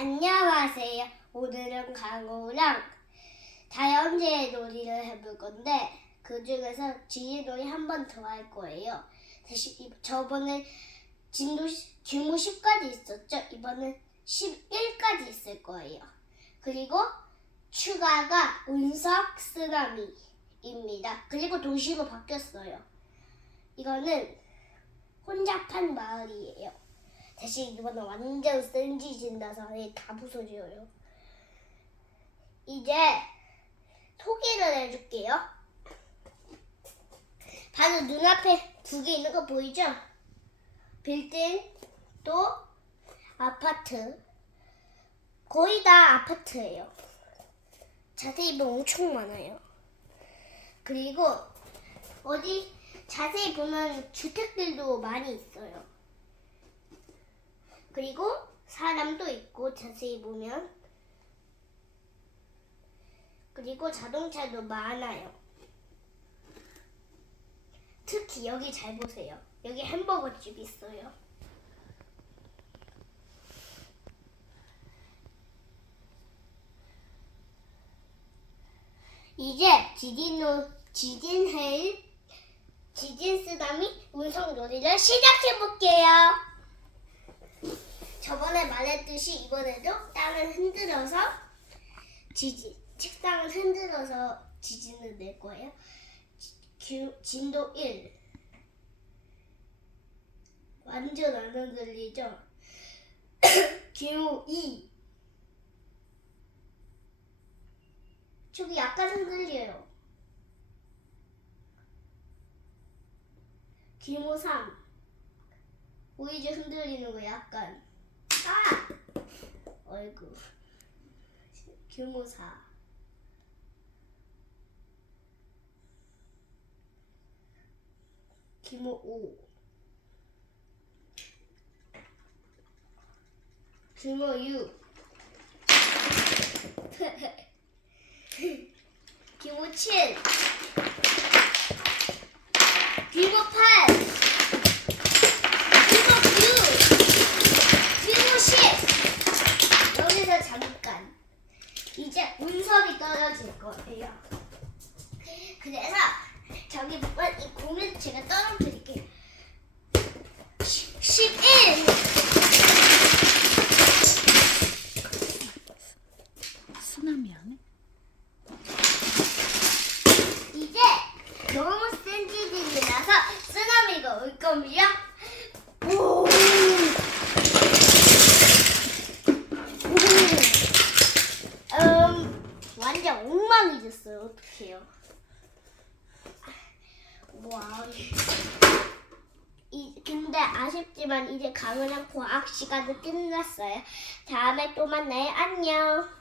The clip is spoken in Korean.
안녕하세요. 오늘은 강호랑 다연제 놀이를 해볼 건데 그 중에서 지지 놀이 한 번 더 할 거예요. 다시 이- 저번에 진도 시- 규모 10까지 있었죠. 이번엔 11까지 있을 거예요. 그리고 추가가 운석 쓰나미입니다. 그리고 도시로 바뀌었어요. 이거는 혼잡한 마을이에요. 대신 이번엔 완전 센 지진 나서 아예 다 부서져요. 이제 소개를 해줄게요. 바로 눈앞에 두 개 있는 거 보이죠? 빌딩 또 아파트 거의 다 아파트예요. 자세히 보면 엄청 많아요. 그리고 어디 자세히 보면 주택들도 많이 있어요. 그리고 사람도 있고 자세히 보면 그리고 자동차도 많아요. 특히 여기 잘 보세요. 여기 햄버거 집 있어요. 이제 지진노 지진해일 지진 쓰다미 운송 놀이를 시작해 볼게요. 저번에 말했듯이 이번에도 땅을 흔들어서 지진 책상을 흔들어서 지진을 낼 거예요. 기- 진도 1 완전 안 흔들리죠? 규모 2 저기 약간 흔들려요. 규모 3 보이지 흔들리는 거 약간 아! 어이구. 규모 4 규모 5 규모 6 규모 7 규모 8 규모 9 규모 10 여기서 잠깐 이제 운석이 떨어질 거예요 그래서 저기 보면 이 공을 제가 떨어뜨릴게요 11 쓰나미 안 해? 이제 너무 센 지진이라서 쓰나미가 올 겁니다. 오! 오! 음, 완전 엉망이졌어요. 어떡해요? 와. 이, 근데 아쉽지만 이제 강은한 과학 시간은 끝났어요. 다음에 또 만나요. 안녕.